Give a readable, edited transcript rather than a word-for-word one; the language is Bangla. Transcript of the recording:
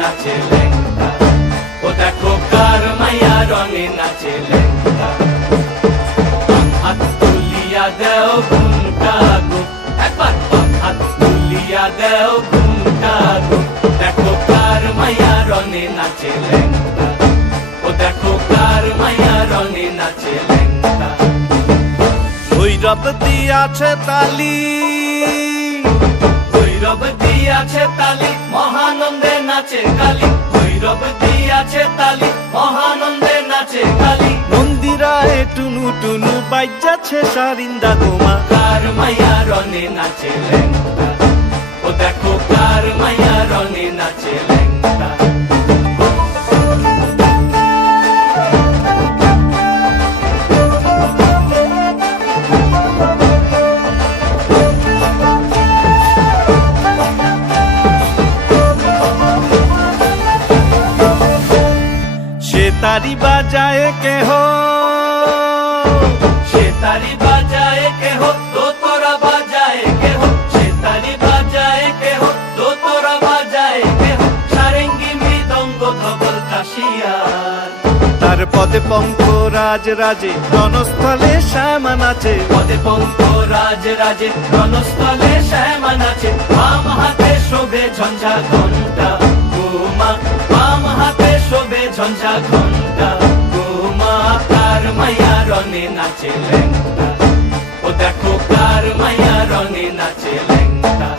নাচে লেঙ্গা, ও দেখো কার মাইয়া রঙে নাচে লেঙ্গা। হাত তুলিয়া দেও ঘুমটা গো, একবার হাত তুলিয়া দেও ঘুমটা গো, দেখো কার মাইয়া রঙে নাচে লেঙ্গা, ও দেখো কার মাইয়া রঙে নাচে লেঙ্গা। ভৈরব দিয়াছে তালি, ভৈরব দিয়াছে তালি, মহানন্দে নাচে কালী। ভৈরব দিয়াছে তালি, মহানন্দে নাচে কালী। মন্দিরায় টুনু টুনু বাজ্যাছে সারিন্দা গোমা, কার মাইয়া রঙে নাচে লেঙ্গা, ও দেখো কার মাইয়া রঙে নাচে লেঙ্গা। তারি বাজায় কেহ, সে তারি বাজায় কেহ, দোতরা বাজায় কেহ, সে তারি বাজায় কেহ, দোতরা বাজায় কেহ, সারেঙ্গি মৃদঙ্গ ধবল কাশিয়ার। তার পদে পঙ্ক রাজ রাজে, রণস্থলে শ্যামা নাচে। পদে পঙ্ক রাজ রাজে, রণস্থলে শ্যামা নাচে। বাম হাতে শোভে ঝঞ্ঝা ঘণ্টা গোমা, বাম হাতে শোভে ঝঞ্ঝা ঘণ্টা গোমা। কার মাইয়া রঙে নাচে লেঙ্গা, ও দেখো কার মাইয়া রঙে নাচে লেঙ্গা।